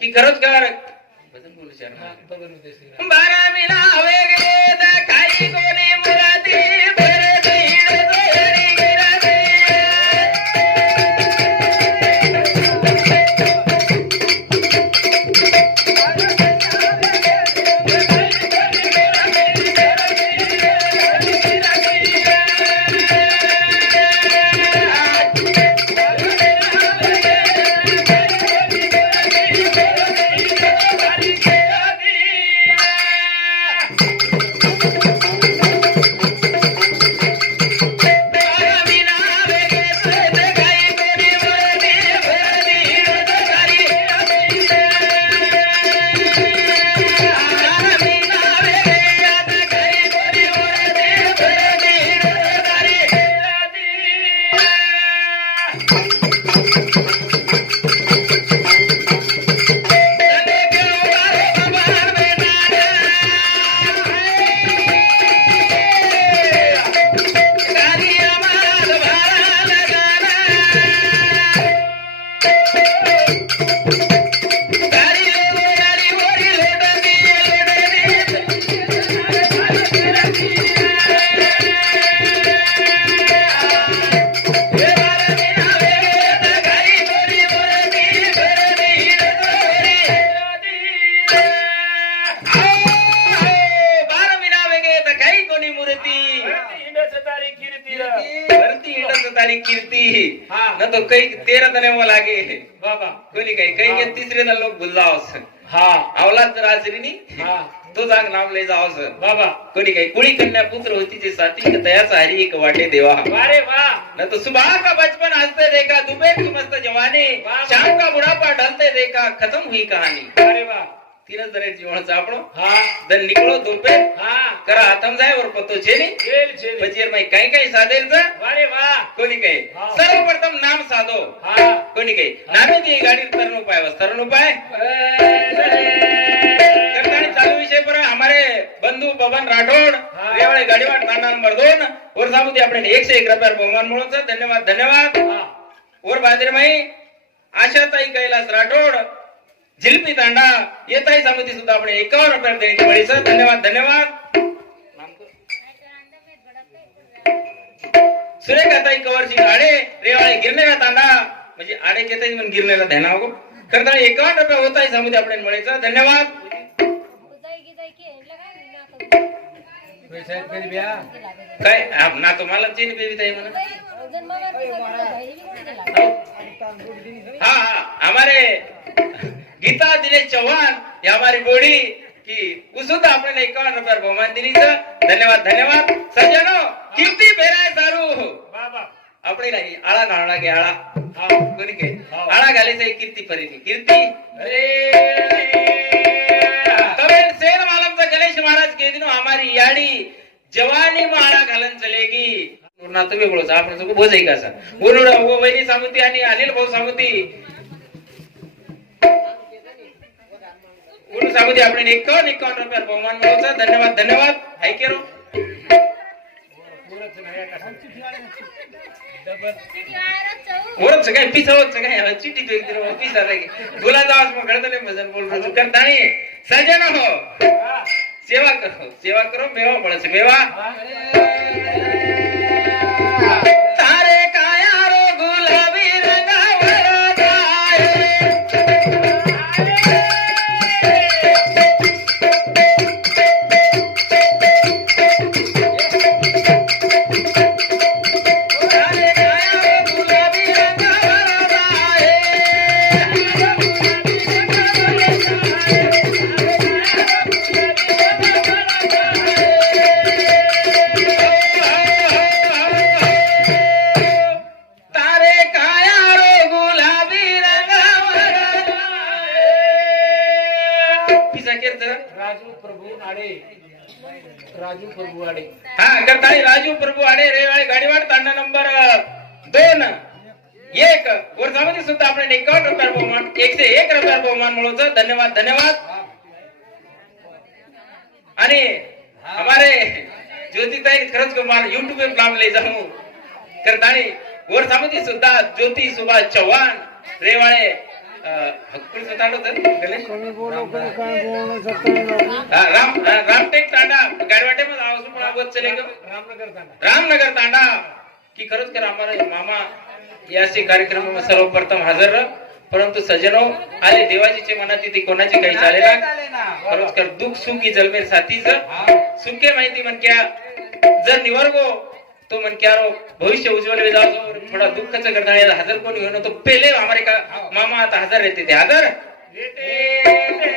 की खरंच का भजन बोलू शर्मा 12 मिला वेगे काही कोणी मुराती कीर्ति न तो कई 13 दने वो लागे बाबा कोणी काही के तिसरे दन लोक भूल जाओस हा अवलाद तर आचरी नी हा तो जाग नाम ले जाओस बाबा कोणी काही कुळी कन्या पुत्र होती जे साथी के तयाचा हरी एक वाटे देवा अरे वाह न तो सुबह का बचपन हंसते देखा दोपहर की मस्त जवानी शाम का बुढ़ापा ढलते देखा खत्म हुई कहानी अरे वाह 3 जने जीवन આપણો હા દન નીકળો દોપેર હા કરા હાથમ જાય ઓર પતો છે ની જેલ છે પછી એમાં કઈ કઈ સાદેલ છે વારે વાહ કોની કઈ સર્વપ્રથમ નામ સાદો હા કોની કઈ નામે દી ગાડી તરનો પાય વસ્તરનો પાય કરતાની ચાલુ વિષય પર हमारे बंधू बबन राठोड रेवाळे गाडीवाट तांडा नंबर 2 और सामुदी આપણે 101 रुपया बहुमान મળો છે धन्यवाद धन्यवाद और बाजरीमाई आशाताई कैलास राठोड जिलपी तांडा येताई समिती सुद्धा आपण 51 रुपये देण्याची वेळ सर धन्यवाद धन्यवाद सुरेखाताई कवरची गाडे रेवाळे गिरनेला तांडा म्हणजे आडे केताई पण गिरनेला ध्यान हो करता 51 रुपये होताई समिती आपण मिळायचं धन्यवाद काय ना तुम्हाला चीन बेबी ताई म्हणा हा हा हमारे गीता दिनेश चौहान ये हमारी बोड़ी की उसुद्धा आपने 51 रुपये बहुमान दिली धन्यवाद धन्यवाद सज्जनो कीर्ती बेराय सारू बाबा आपणी नाही आळा घालणा गे आळा हा कोणी के आळा घालायचा कीर्ती फरीची कीर्ती अरे तबे सेन मालमचा गणेश महाराज के दिनो हमारी याडी जवानी में आळा घालन चलेगी ना तुम्ही बोलता आपण सगळं बोजाई का सा बोलून वो वैनी सामुती आणि अनिल भाऊ सामुती गुरु सामुदी आपण 51 रुपये बहुमान मिळवचा धन्यवाद धन्यवाद ऐकेरो ओरच काय पिसावच काय चिठी पेक दिरो पिसा रे बोला जास मग गळतले भजन बोल रजू करतानी सजन हो सेवा करो मेवा पड़े मेवा तारे काया रो गुलाबी रंगावर जाए राजू प्रभु आडे हा करताई राजू प्रभु आडे रेवाळे गाडीवाड तांडा नंबर 2 1 वर्षामध्ये सुद्धा आपण 51 रुपये बहुमान 101 रुपये बहुमान मिळवतो धन्यवाद धन्यवाद आणि हमारे ज्योतिताई खरंच कुमार YouTube पे नाम ले जाऊ करताई वर्षामध्ये सुद्धा ज्योति सुभाष चव्हाण रेवाळे हक्कुलचं तांडव तर गणेश रामटेक तांडा गाडवाटेमध्ये आवाज पण आवाज चले ग रामनगर तांडा की खरंच कर हमारे मामा याचे कार्यक्रम में सर्वप्रथम हजर रह परंतु सजनो आले देवाजीचे मनात ती कोणाची काही चालेना खरंच कर दुःख सुख की जलमेर साथीच सुखे माहिती म्हणक्या जर निवर्गो तो मनक्यारो भविष्य उज्ज्वल जाओ थोड़ा दुःखाचं करता हजर कोणी होणं तो पहिले हमारे का मामा आता हजर रहते थे हजर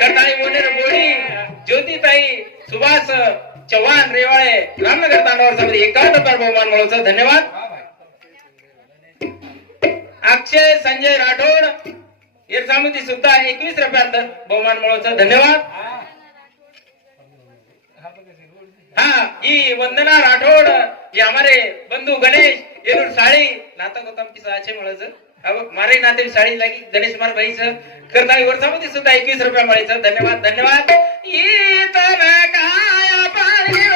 करताई मोनेर बोडी ज्योतिताई सुभाष चव्हाण रेवाळे रामनगर तांडावर समिती 51 बहुमान मिळवचं धन्यवाद अक्षय संजय राठोड ये समिती सुद्धा 21 रुपयात बहुमान मिळवचं धन्यवाद हाँ ये वंदना राठोड ये हमारे बंधु गणेश येरूर साड़ी नाता को तम की साचे मिळायचं अब मारे नाते साड़ी लगी गणेश मार भाई सर करता वर्षामध्ये सुद्धा 21 रुपया मिळायचं धन्यवाद धन्यवाद ये तन काय पाणी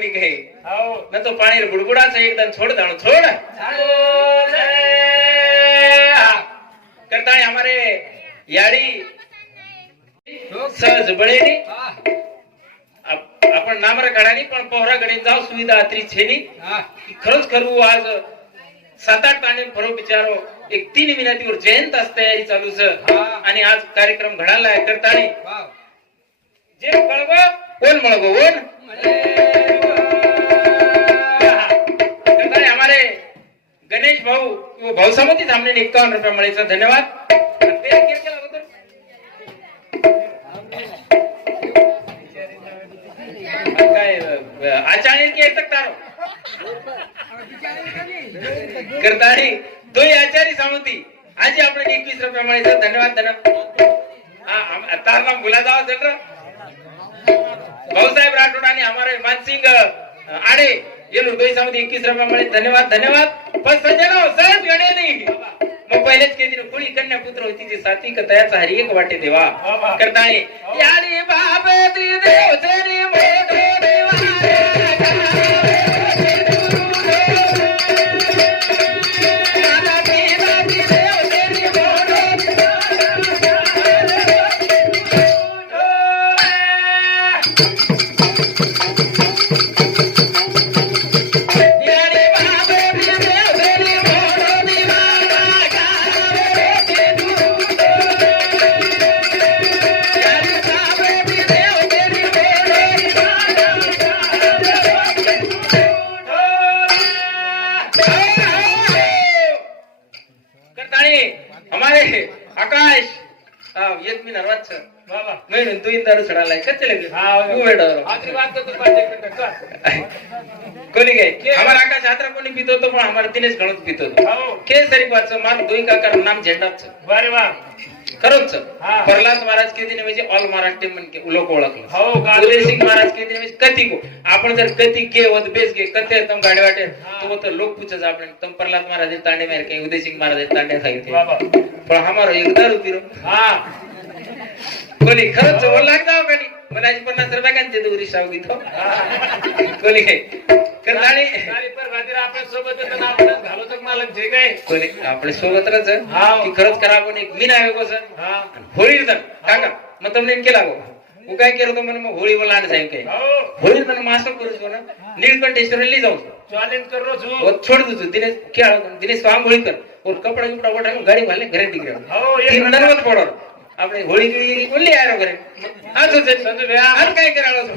कोणी काही न तो पाणी बुडबुडाच एकदम छोड़ दाणो छोड़ करता है हमारे याडी सहज बळेनी आपण नामर काढानी पण पोहरा गडी जाऊ सुविधा अत्री छेनी खरंच करू आज 7-8 ताणे फरो बिचारो एक 3 मिनिटावर जयंत तयारी चालू स आणि आज कार्यक्रम घडाला आहे करतानी जे कळगो कोण मळगो कोण करतानी हमारे गणेश भाऊ वो भाऊसामती सामने 51 रुपये मिळायचा धन्यवाद आचार्य के तक तारो करतानी तो आचार्य सामती आज आपण 21 रुपये मिळायचा धन्यवाद धन्यवाद हा तार नाम भुला जाओ चल भाऊसाहेब राठोड आणि हमारे मानसिंग आडे ये लोग दोई सामती 21 रुपये मिळे धन्यवाद धन्यवाद पण सज्जनो सहज गणे नाही मग पहिलेच के दिन कोणी कन्या पुत्र होती ती सात्विक तयाचा हरी एक वाटे देवा करतानी यारी बाप ती देव तेरी मोठे देवा कोणी काय हमारा आकाश यात्रा कोणी पितो तो पण हमारा दिनेश गणत पितो के सरीपाच मार दोई काका नाम झेंडाच वारे वा खरोच प्रल्हाद महाराज के दिन म्हणजे ऑल महाराष्ट्र म्हणके लोक ओळखले उदय सिंह महाराज के दिन म्हणजे कती को आपण जर कती के वद बेस के कते तम गाडी वाटे तो तो लोक पूछे आपण तम प्रल्हाद महाराज तांडे मार के उदय सिंह महाराज तांडे सांगितले पण हमारो एकदा रुपये कोणी खरंच बोल लागता कोणी मला 50 रुपये कांचे दुरी शाव घेतो कोणी करतानी आपल्या सोबत घालो तर मला जे काय कोणी आपल्या सोबतच की खरंच करा आपण एक मी नाही को सर होळी तर काका मग तुमने केला गो वो काय केलं तो मग होळी बोला आणि सांग काय होळी तर मास्टर करू ना नीलकंठेश्वरला जाऊ चॅलेंज कर रो वो छोड़ दो दिनेश क्या दिनेश काम होळी कर और कपड़ा कपड़ा वटा गाड़ी वाले घरे निकले 3 नंबर पडो આપણે હોળી ગઈ બોલી આરો કરે હા તો સંજુ ભાઈ હર કઈ કરાળો છો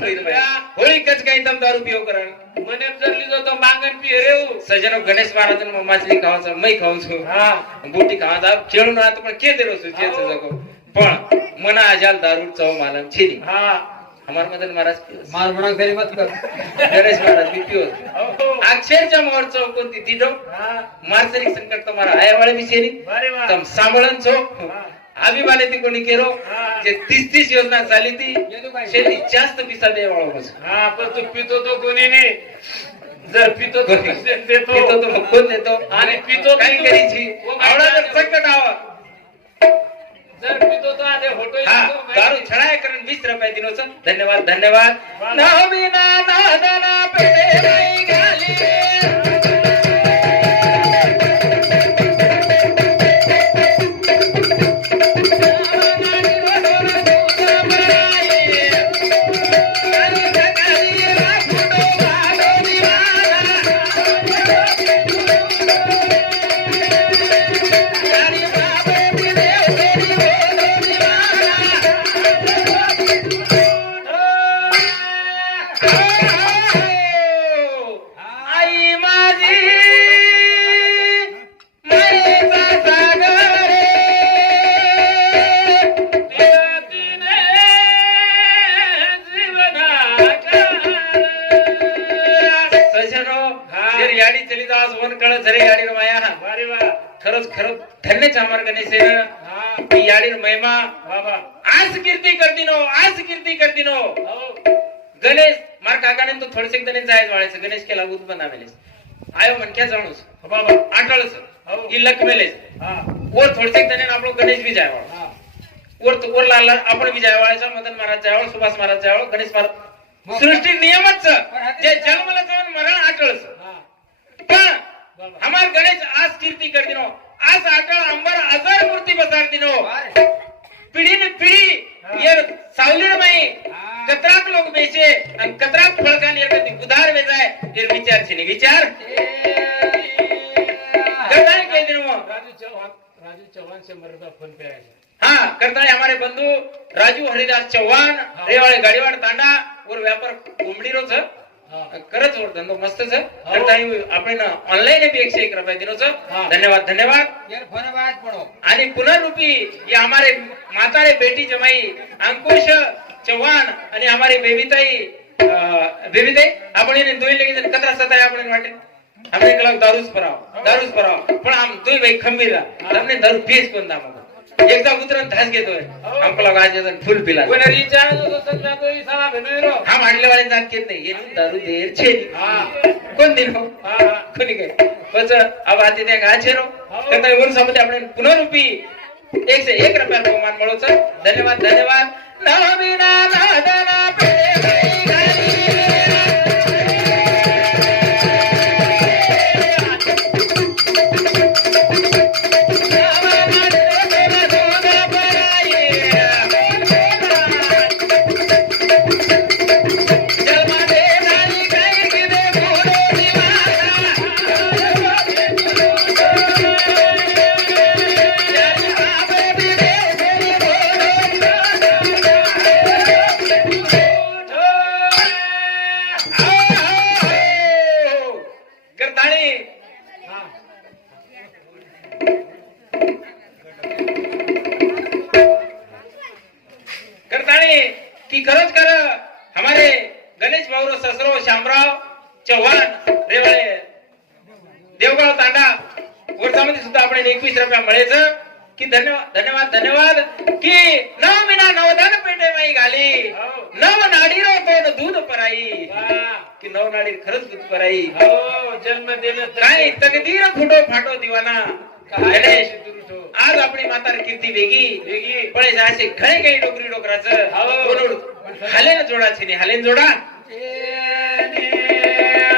હોળી કચ કઈ તમ દારૂ પીઓ કરાણ મને જર લીધો તો માંગણ પી રેવું સજનો ગણેશ મહારાજ ને માછલી ખાવા છે મઈ ખાઉં છું હા બુટી ખાવા જા ખેળું ના તો પણ કે દેરો છું જે સજકો પણ મના આજાલ દારૂ ચો માલમ છીની હા हमार मदन महाराज मार बना करी मत कर गणेश महाराज भी पियो अक्षरच्या मोरचो कोणती दिदो मार्सरिक संकट तुम्हारा आया वाले विषयनी तम सांभळन छो अभिमाने ती कोणी केरो जे 30 योजना चाली ती शेती जास्त पिसा देवाळो बस हा पण तू पितो तो कोणी नाही जर पितो तो देतो तो कोण देतो आणि पितो काही करीची आवडा जर संकट आवा जर पितो तो आधे होटो दारू छडाय करून 20 रुपये दिनोच धन्यवाद धन्यवाद ना बिना दादाना पेटे नाही गाली धन्यच हमार गणेश याडी महिमा आज कीर्ती कर दिनो गणेश मार काका ने तो थोडेसे गणेश जायच वाळायचं गणेश केला उद बनावेलेस आयो मनक्या जाणूस बाबा आटळस ही लक मेलेस और थोडेसे गणेश आपलो गणेश भी जायवाळ और तो और लाल आपण भी जायवाळाचा मदन महाराज जायवाळ सुभाष महाराज जायवाळ गणेश महाराज सृष्टी नियमच जे जन्मला जाऊन मरण आटळस पण हमार गणेश आज कीर्ती कर दिनो आज आटळ अंबर हजार मूर्ती बसार दिनो पिढी ने पिढी ये सावलीर माई कतराक लोक बेचे आणि कतराक फळकानी येते उधार वेजाय ये विचार छे विचार करताय के दिन राजू चौहान से मरदा फोन पे आया हाँ करताय हमारे बंधु राजू हरिदास चौहान रेवाळे गाडीवाड तांडा और व्यापार कोंबडी रोज करत वर धंदो मस्त छ करताय आपण ऑनलाइन भी 101 रुपये दिनो छ धन्यवाद धन्यवाद यार धन्यवाद पडो आणि पुनर्रूपी ये हमारे मातारे बेटी जमाई अंकुश चौहान आणि हमारी बेबीताई आपण इने दोई लगे कतरा सताय आपण वाटे हमने कला दारूस पराव पण हम दुई भाई खंबीर हमने दारू पीस कोण दाम एकदा उतरन धास घेतोय हम कला आज जन फुल पिला कोण रिचार्ज तो सज्जा तो साला भेमेरो हम हाडले वाले जात घेत नाही ये दारू देर छे कोण दिन हो कोणी काय बस अब आते त्या गाछेरो करता वर समते आपण पुनर्रूपी 101 रुपया बहुमान મળો છે धन्यवाद धन्यवाद नवीना नादना पेडे की खरंच कर हमारे गणेश भाऊ ससरो शामराव चव्हाण रेवाळे देवगाव तांडा वर्षामध्ये सुद्धा आपण 21 रुपया मिळेच की धन्यवाद धन्यवाद धन्यवाद की नव मिना नवदान पेटे माई घाली नव नाडीरो कोण दूध पराई की नव नाडी खरंच दूध पराई जन्म दिलं काय तकदीर फुटो फाटो दिवाना गणेश आज आपली मातार कीर्ती वेगी पण असे खळे काही डोकरी डोकराचं हालेन जोडा छिनी हालेन जोडा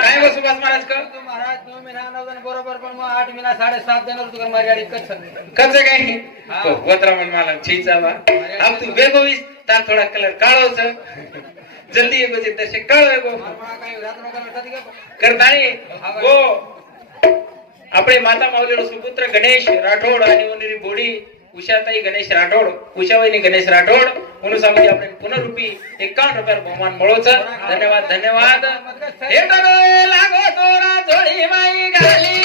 काय बसू बस महाराज का महाराज 9 महिना 9 जण बरोबर पण मग 8 महिना 7.5 जण तुका मारी गाडी कच काय वत्रा मन मला छीचा बा अब तू बेगोवीस ता थोडा कलर काळो छ जल्दी ये बजे तसे काळो है गो करताणी गो आपले माता माऊलीनो सुपुत्र गणेश राठोड आणि ओनेरी बोडी उषाताई गणेश राठोड उषावाईनी गणेश राठोड म्हणून सांगू आपण पुनर्रूपी 51 रुपया बहुमान મળો છે धन्यवाद धन्यवाद हेटरो लागो तोरा जोडी माई गाली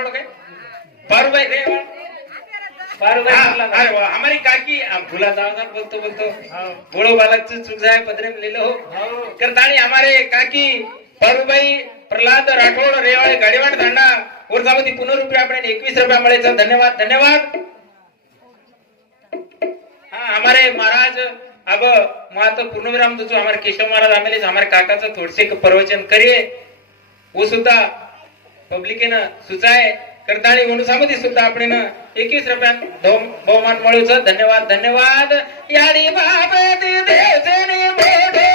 राठोड काय पारुबाई रेवाड़ पारुबाई अरे वाह हमारी काकी भूला जाओ बोलतो बोलो बालक चुक जाए पदरे में ले लो करतानी हमारे काकी पारुबाई प्रल्हाद राठोड रेवाळे गाडीवाट धांडा ऊर्जावती पुनरुपरी आपण 21 रुपया मिळायचा धन्यवाद धन्यवाद हाँ हमारे महाराज अब माता पूर्णविराम दो हमारे केशव महाराज आमेले हमारे काकाचा थोडसे प्रवचन करिए वो सुद्धा पब्लिकेनं सुचाय करताळी मनुसामध्ये सुद्धा आपण 21 रुपया बहुमान मिळूच धन्यवाद धन्यवाद याडी बाबा दे देवने मोठे